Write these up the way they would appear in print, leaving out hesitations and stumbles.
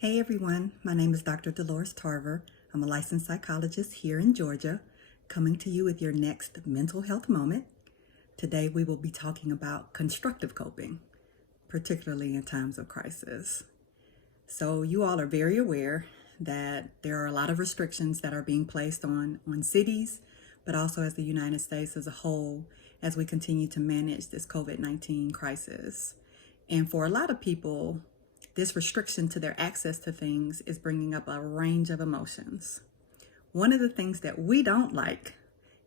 Hey everyone, my name is Dr. Dolores Tarver. I'm a licensed psychologist here in Georgia, coming to you with your next mental health moment. Today we will be talking about constructive coping, particularly in times of crisis. So you all are very aware that there are a lot of restrictions that are being placed on cities, but also as the United States as a whole, as we continue to manage this COVID-19 crisis. And for a lot of people, this restriction to their access to things is bringing up a range of emotions. One of the things that we don't like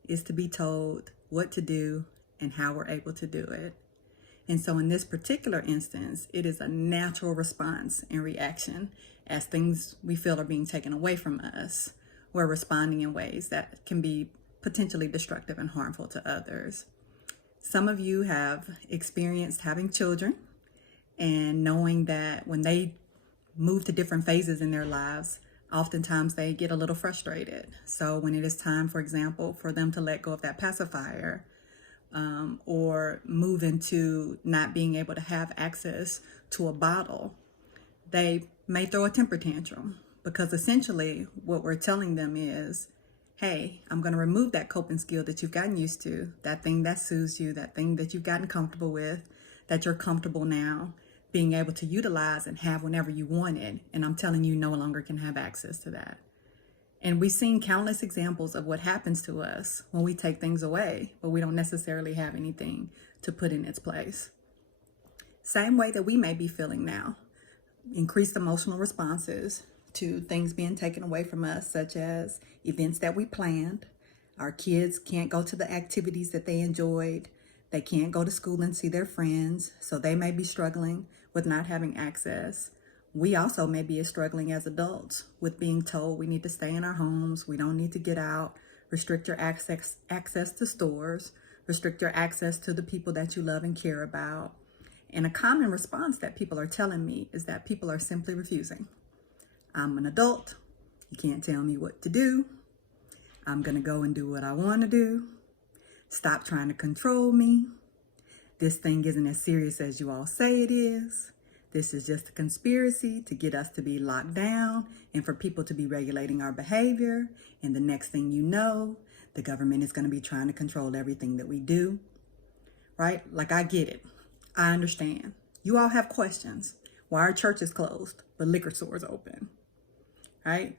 is to be told what to do and how we're able to do it. And so in this particular instance, it is a natural response and reaction as things we feel are being taken away from us. We're responding in ways that can be potentially destructive and harmful to others. Some of you have experienced having children and knowing that when they move to different phases in their lives, oftentimes they get a little frustrated. So when it is time, for example, for them to let go of that pacifier, or move into not being able to have access to a bottle, they may throw a temper tantrum because essentially what we're telling them is, hey, I'm going to remove that coping skill that you've gotten used to, that thing that soothes you, that thing that you've gotten comfortable with, that you're comfortable now being able to utilize and have whenever you want it. And I'm telling you, no longer can have access to that. And we've seen countless examples of what happens to us when we take things away, but we don't necessarily have anything to put in its place. Same way that we may be feeling now. Increased emotional responses to things being taken away from us, such as events that we planned. Our kids can't go to the activities that they enjoyed. They can't go to school and see their friends, so they may be struggling with not having access. We also may be struggling as adults with being told we need to stay in our homes, we don't need to get out, restrict your access to stores, restrict your access to the people that you love and care about. And a common response that people are telling me is that people are simply refusing. I'm an adult, you can't tell me what to do. I'm gonna go and do what I wanna do. Stop trying to control me. This thing isn't as serious as you all say it is. This is just a conspiracy to get us to be locked down and for people to be regulating our behavior. And the next thing you know, the government is going to be trying to control everything that we do, right? Like, I get it. I understand. You all have questions. Why are churches closed, but liquor stores open, right?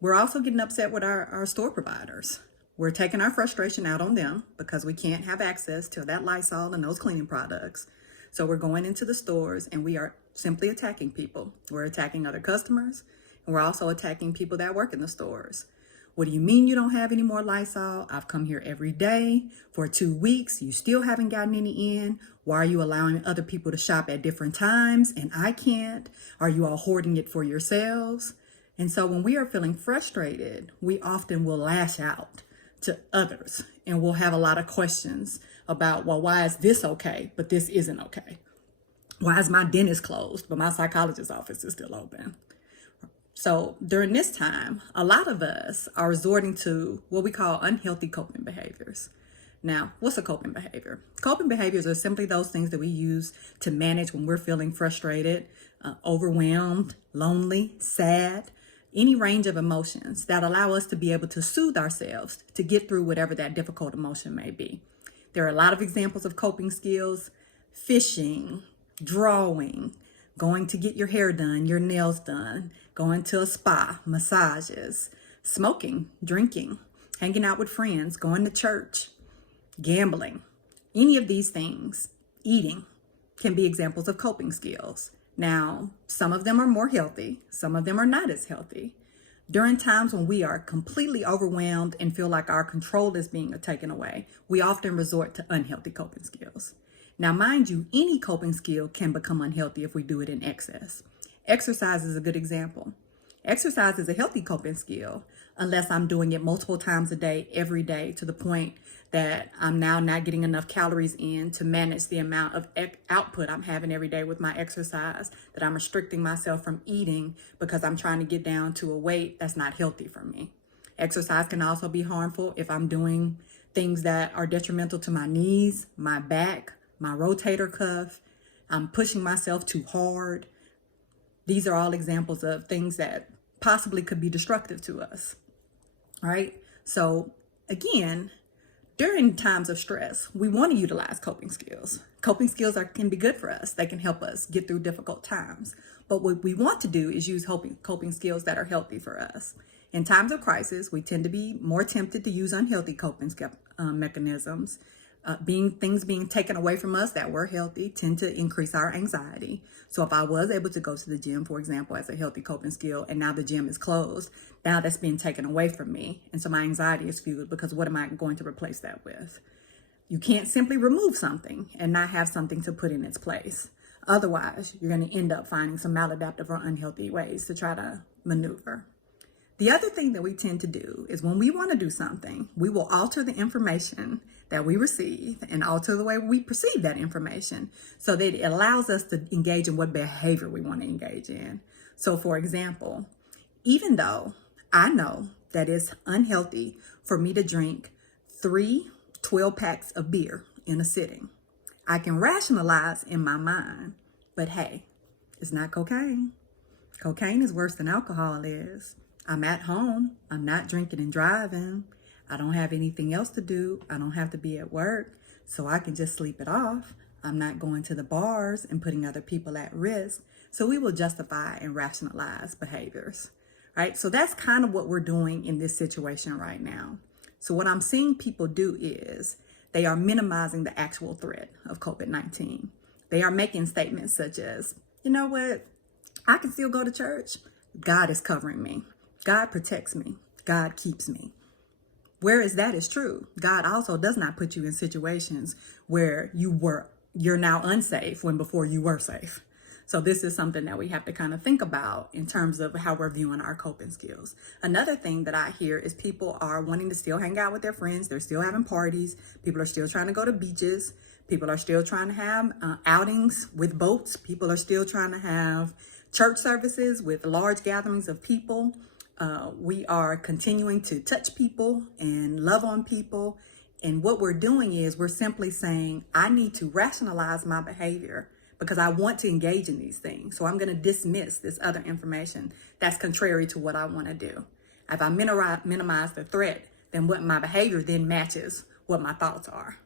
We're also getting upset with our store providers. We're taking our frustration out on them because we can't have access to that Lysol and those cleaning products. So we're going into the stores and we are simply attacking people. We're attacking other customers, and we're also attacking people that work in the stores. What do you mean you don't have any more Lysol? I've come here every day for 2 weeks. You still haven't gotten any in. Why are you allowing other people to shop at different times and I can't? Are you all hoarding it for yourselves? And so when we are feeling frustrated, we often will lash out to others and we'll have a lot of questions about, well, why is this okay, but this isn't okay? Why is my dentist closed, but my psychologist's office is still open? So during this time, a lot of us are resorting to what we call unhealthy coping behaviors. Now, what's a coping behavior? Coping behaviors are simply those things that we use to manage when we're feeling frustrated, overwhelmed, lonely, sad, any range of emotions that allow us to be able to soothe ourselves to get through whatever that difficult emotion may be. There are a lot of examples of coping skills: fishing, drawing, going to get your hair done, your nails done, going to a spa, massages, smoking, drinking, hanging out with friends, going to church, gambling. Any of these things, eating, can be examples of coping skills. Now, some of them are more healthy, some of them are not as healthy. During times when we are completely overwhelmed and feel like our control is being taken away, we often resort to unhealthy coping skills. Now, mind you, any coping skill can become unhealthy if we do it in excess. Exercise is a good example. Exercise is a healthy coping skill unless I'm doing it multiple times a day, every day, to the point that I'm now not getting enough calories in to manage the amount of output I'm having every day with my exercise, that I'm restricting myself from eating because I'm trying to get down to a weight that's not healthy for me. Exercise can also be harmful if I'm doing things that are detrimental to my knees, my back, my rotator cuff. I'm pushing myself too hard. These are all examples of things that possibly could be destructive to us, right? So again, during times of stress, we want to utilize coping skills. Coping skills can be good for us. They can help us get through difficult times. But what we want to do is use coping skills that are healthy for us. In times of crisis, we tend to be more tempted to use unhealthy coping mechanisms. Things being taken away from us that were healthy tend to increase our anxiety. So if I was able to go to the gym, for example, as a healthy coping skill, and now the gym is closed, now that's being taken away from me. And so my anxiety is fueled because what am I going to replace that with? You can't simply remove something and not have something to put in its place. Otherwise, you're going to end up finding some maladaptive or unhealthy ways to try to maneuver. The other thing that we tend to do is when we want to do something, we will alter the information that we receive and alter the way we perceive that information so that it allows us to engage in what behavior we want to engage in. So for example, even though I know that it's unhealthy for me to drink 3 12-packs of beer in a sitting, I can rationalize in my mind, but hey, it's not cocaine. Cocaine is worse than alcohol is. I'm at home. I'm not drinking and driving. I don't have anything else to do. I don't have to be at work, so I can just sleep it off. I'm not going to the bars and putting other people at risk. So we will justify and rationalize behaviors, right? So that's kind of what we're doing in this situation right now. So what I'm seeing people do is they are minimizing the actual threat of COVID-19. They are making statements such as, you know what? I can still go to church. God is covering me. God protects me. God keeps me. Whereas that is true, God also does not put you in situations where you're now unsafe when before you were safe. So this is something that we have to kind of think about in terms of how we're viewing our coping skills. Another thing that I hear is people are wanting to still hang out with their friends. They're still having parties. People are still trying to go to beaches. People are still trying to have outings with boats. People are still trying to have church services with large gatherings of people. We are continuing to touch people and love on people. And what we're doing is we're simply saying, I need to rationalize my behavior because I want to engage in these things. So I'm going to dismiss this other information that's contrary to what I want to do. If I minimize the threat, then what my behavior then matches what my thoughts are.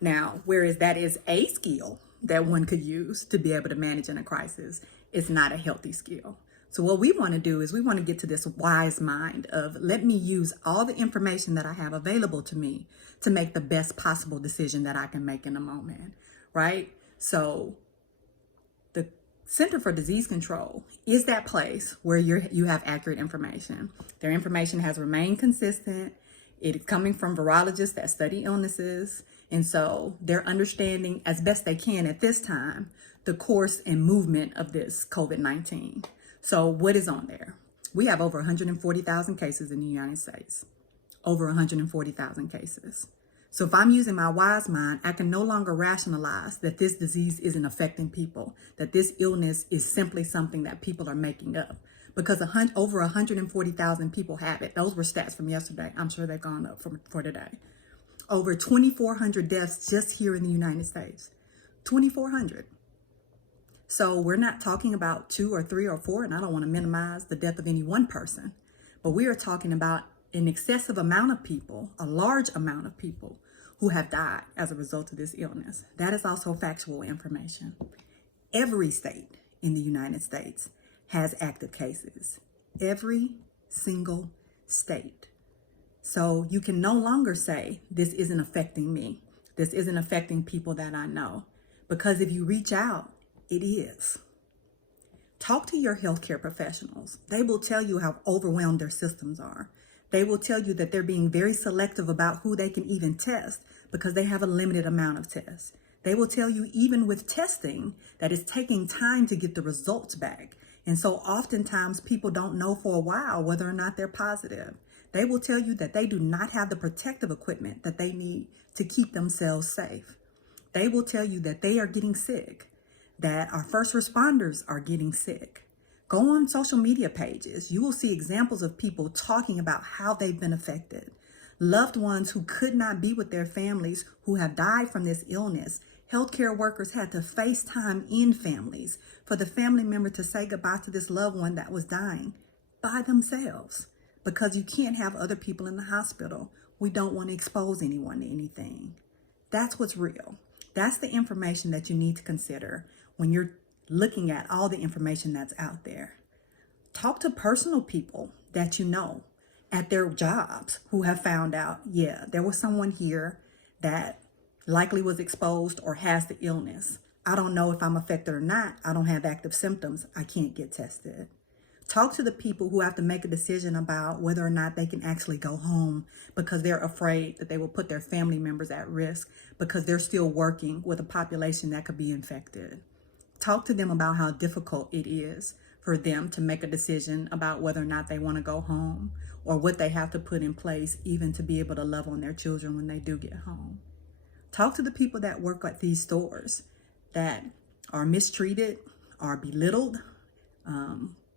Now, whereas that is a skill that one could use to be able to manage in a crisis, it's not a healthy skill. So what we want to do is we want to get to this wise mind of let me use all the information that I have available to me to make the best possible decision that I can make in a moment, right? So the Center for Disease Control is that place where you have accurate information. Their information has remained consistent. It is coming from virologists that study illnesses. And so they're understanding as best they can at this time the course and movement of this COVID-19. So what is on there? We have over 140,000 cases in the United States. Over 140,000 cases. So if I'm using my wise mind, I can no longer rationalize that this disease isn't affecting people, that this illness is simply something that people are making up. Because over 140,000 people have it. Those were stats from yesterday. I'm sure they've gone up for today. Over 2,400 deaths just here in the United States. 2,400. So we're not talking about 2 or 3 or 4, and I don't want to minimize the death of any one person, but we are talking about an excessive amount of people, a large amount of people who have died as a result of this illness. That is also factual information. Every state in the United States has active cases. Every single state. So you can no longer say, this isn't affecting me. This isn't affecting people that I know. Because if you reach out, it is. Talk to your healthcare professionals. They will tell you how overwhelmed their systems are. They will tell you that they're being very selective about who they can even test because they have a limited amount of tests. They will tell you even with testing that it's taking time to get the results back. And so oftentimes people don't know for a while whether or not they're positive. They will tell you that they do not have the protective equipment that they need to keep themselves safe. They will tell you that they are getting sick, that our first responders are getting sick. Go on social media pages. You will see examples of people talking about how they've been affected. Loved ones who could not be with their families who have died from this illness Healthcare workers had to FaceTime in families for the family member to say goodbye to this loved one that was dying by themselves, because you can't have other people in the hospital. We don't want to expose anyone to anything. That's what's real. That's the information that you need to consider when you're looking at all the information that's out there. Talk to personal people that you know at their jobs who have found out, yeah, there was someone here that likely was exposed or has the illness. I don't know if I'm affected or not. I don't have active symptoms. I can't get tested. Talk to the people who have to make a decision about whether or not they can actually go home because they're afraid that they will put their family members at risk because they're still working with a population that could be infected. Talk to them about how difficult it is for them to make a decision about whether or not they want to go home or what they have to put in place even to be able to love on their children when they do get home. Talk to the people that work at these stores that are mistreated, are belittled,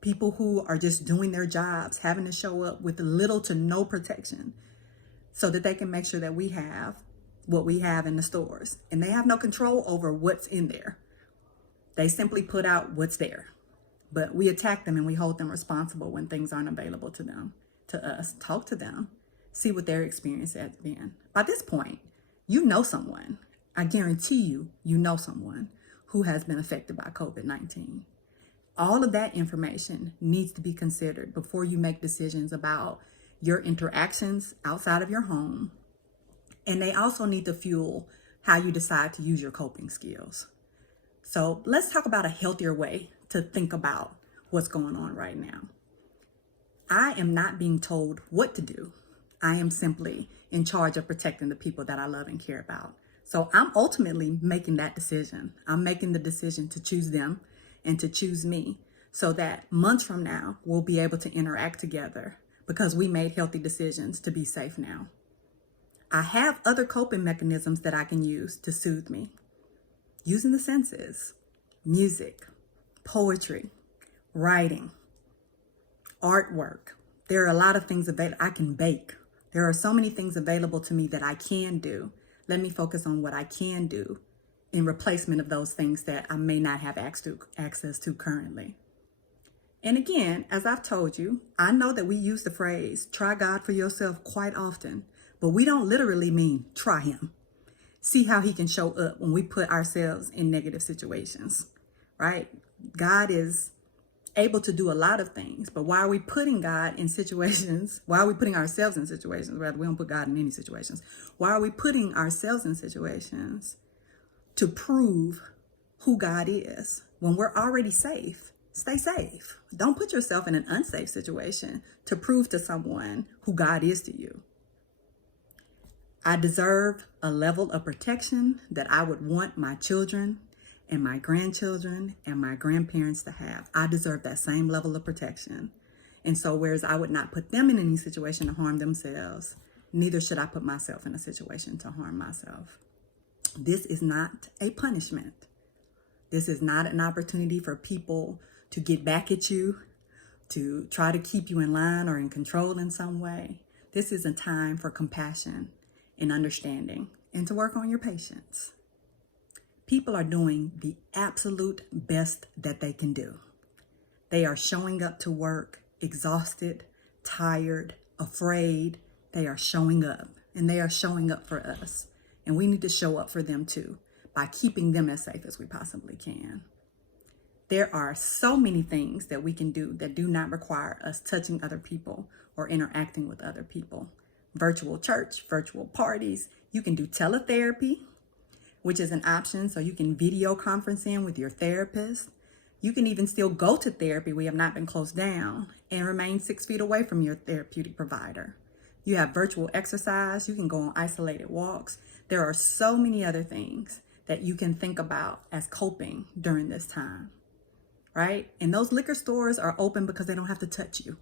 people who are just doing their jobs, having to show up with little to no protection so that they can make sure that we have what we have in the stores. And they have no control over what's in there. They simply put out what's there. But we attack them and we hold them responsible when things aren't available to them, to us. Talk to them, see what their experience has been. By this point, you know someone. I guarantee you know someone who has been affected by COVID-19. All of that information needs to be considered before you make decisions about your interactions outside of your home. And they also need to fuel how you decide to use your coping skills. So let's talk about a healthier way to think about what's going on right now. I am not being told what to do. I am simply in charge of protecting the people that I love and care about. So I'm ultimately making that decision. I'm making the decision to choose them and to choose me so that months from now, we'll be able to interact together because we made healthy decisions to be safe now. I have other coping mechanisms that I can use to soothe me. Using the senses, music, poetry, writing, artwork. There are a lot of things available. I can bake. There are so many things available to me that I can do. Let me focus on what I can do in replacement of those things that I may not have access to currently. And again, as I've told you, I know that we use the phrase, try God for yourself quite often, but we don't literally mean try him. See how he can show up when we put ourselves in negative situations, right? God is able to do a lot of things, but why are we putting God in situations? Why are we putting ourselves in situations? Rather, we don't put God in any situations. Why are we putting ourselves in situations to prove who God is when we're already safe? Stay safe. Don't put yourself in an unsafe situation to prove to someone who God is to you. I deserve a level of protection that I would want my children and my grandchildren and my grandparents to have. I deserve that same level of protection. And so whereas I would not put them in any situation to harm themselves, neither should I put myself in a situation to harm myself. This is not a punishment. This is not an opportunity for people to get back at you, to try to keep you in line or in control in some way. This is a time for compassion and understanding and to work on your patience. People are doing the absolute best that they can do. They are showing up to work exhausted, tired, afraid. They are showing up, and they are showing up for us. And we need to show up for them too by keeping them as safe as we possibly can. There are so many things that we can do that do not require us touching other people or interacting with other people. Virtual church, virtual parties. You can do teletherapy, which is an option. So you can video conference in with your therapist. You can even still go to therapy. We have not been closed down and remain 6 feet away from your therapeutic provider. You have virtual exercise. You can go on isolated walks. There are so many other things that you can think about as coping during this time, right? And those liquor stores are open because they don't have to touch you.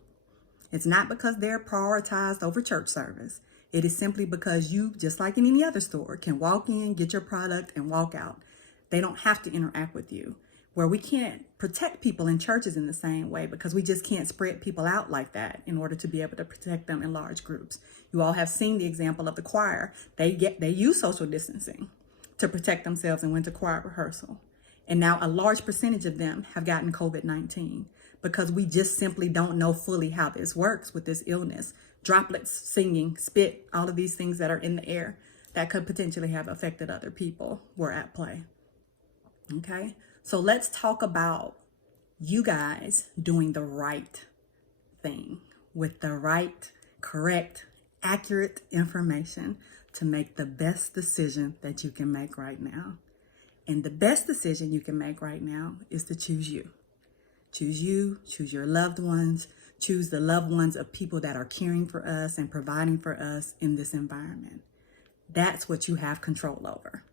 It's not because they're prioritized over church service. It is simply because you, just like in any other store, can walk in, get your product, and walk out. They don't have to interact with you. Where we can't protect people in churches in the same way because we just can't spread people out like that in order to be able to protect them in large groups. You all have seen the example of the choir. They use social distancing, to protect themselves and went to choir rehearsal. And now a large percentage of them have gotten COVID-19 because we just simply don't know fully how this works with this illness. Droplets, singing, spit, all of these things that are in the air that could potentially have affected other people were at play. Okay, so let's talk about you guys doing the right thing with the right, correct, accurate information to make the best decision that you can make right now. And the best decision you can make right now is to choose you. Choose you, choose your loved ones, choose the loved ones of people that are caring for us and providing for us in this environment. That's what you have control over.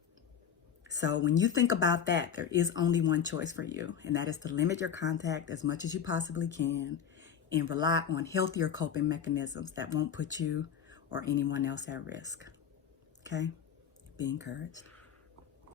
So when you think about that, there is only one choice for you, and that is to limit your contact as much as you possibly can and rely on healthier coping mechanisms that won't put you or anyone else at risk. Okay? Be encouraged.